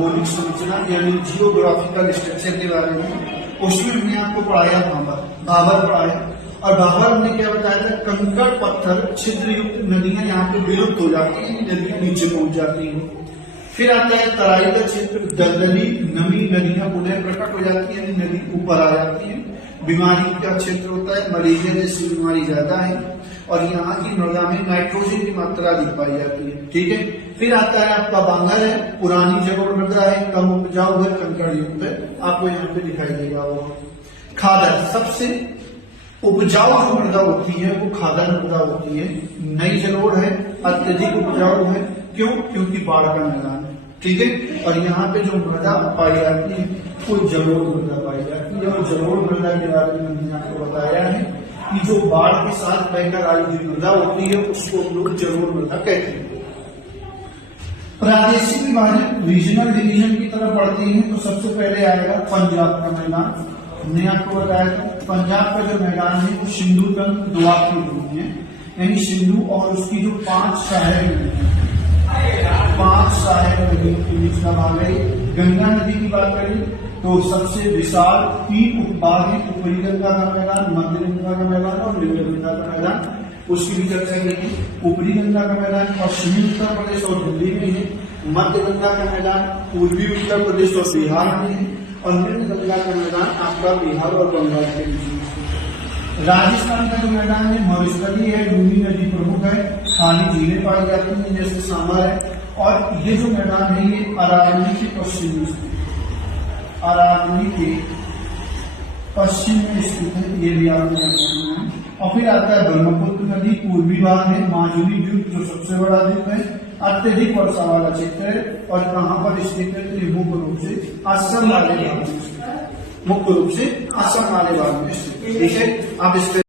भौगोलिक संरचना यानी जियोग्राफिकल स्ट्रक्चर के बारे में, उसमें हमने आपको पढ़ाया भाबर पढ़ाया। और भाबर ने क्या बताया था, कंकड़ पत्थर छिद्र युक्त नदियां यहाँ पे विलुप्त हो जाती है, नदी नीचे पहुंच जाती है। फिर आता है तराई का क्षेत्र, दलदली नमी नदियां पुनः प्रकट हो जाती है, नदी ऊपर आ जाती है। बीमारी का क्षेत्र होता है, मलेरिया जैसी बीमारी ज्यादा है और यहाँ की मृदा में नाइट्रोजन की मात्रा अधिक पाई जाती है। ठीक है। फिर आता है आपका बांगर है, पुरानी जलोढ़ मृदा है, कम उपजाऊ है, कंकड़ युक्त है, आपको यहाँ पे दिखाई देगा। वो खादर, सबसे उपजाऊ जो मृदा होती है वो खादर मृदा होती है। नई जलोढ़ है, अत्यधिक उपजाऊ है, क्यों? क्योंकि बाढ़ का मैदान है। ठीक है। और यहाँ पे जो मृदा पाई जाती है वो जलोढ़ मृदा पाई जाती है। और जलोढ़ मृदा के बारे में मैंने आपको बताया है कि जो बाढ़ के साथ बहकर आई हुई मृदा होती है उसको हम लोग जलोढ़ मृदा कहते हैं। प्रादेशिक विभाजन, रीजनल डिवीजन की तरफ बढ़ते हैं तो सबसे पहले आएगा पंजाब का मैदान। हमने आपको बताया था पंजाब का जो मैदान है वो सिंधु तंत्र दोआब की भूमि है, यानी सिंधु और उसकी जो 5 सहायक नदियों के बीच का भाग है। गंगा नदी की बात करें तो सबसे विशाल 3 उपभाग है, ऊपरी गंगा का मैदान, मध्य गंगा का मैदान और निम्न गंगा का मैदान। उसकी भी चर्चा करेंगे। ऊपरी गंगा का मैदान पश्चिमी उत्तर प्रदेश और दिल्ली में है, मध्य गंगा का मैदान पूर्वी उत्तर प्रदेश और बिहार में है और निम्न गंगा का मैदान आपका बिहार और बंगाल के बीच में। राजस्थान का जो मैदान है महेश्वरी है, लूनी नदी प्रमुख है, खाली झीलें पाई जाती हैं जैसे सांभर है। और ये जो मैदान है ये अरावली के पश्चिम में स्थित है, अरावली के पश्चिम में स्थित है, ये भी आपने है। और फिर आता है ब्रह्मपुत्र नदी, पूर्वी भाग है, माजुली द्वीप जो सबसे बड़ा द्वीप है, अत्यधिक वर्षा वाला क्षेत्र है। और कहाँ पर स्थित है? तो मुख्य रूप से असम वाले भाग में स्थित है, मुख्य रूप से असम वाले भाग में स्थित है। ठीक है। आप इस